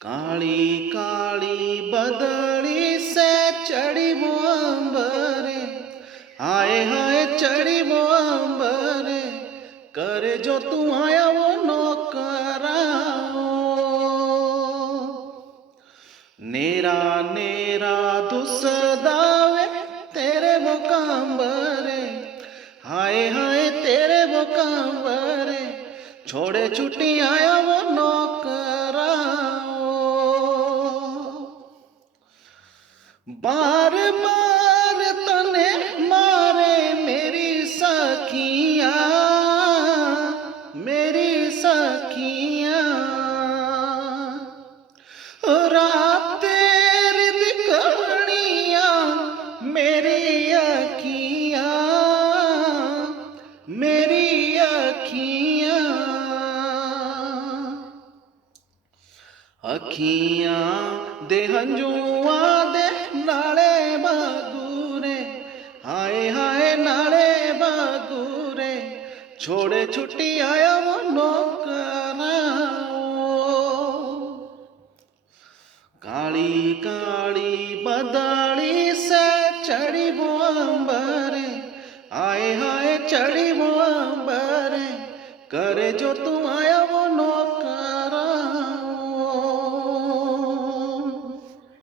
काली काली बदली से चढ़ी वो अंबरे, हाय हाय चढ़ी वो अंबरे, करे जो तू आया वो नौकराओ। नेरा नेरा दुसदावे तेरे वो कांबरे, हाय हाय तेरे वो कांबरे, छोड़े छुट्टी आया वो नौकराओ। बार बार तने मारे मेरी सखिया, मेरी सखिया, रात तेरी दिखनिया मेरी अखिया, मेरी अखिया, अखियां दे हंजुआ दे नाले बागूरे, हाय हाय नाले बागूरे, छोड़े छुट्टी आया वो नौकराओ। काली काली बदली से चढ़ी वो अंबरे, हाय हाय चढ़ी वो अंबरे, करे जो तुम आया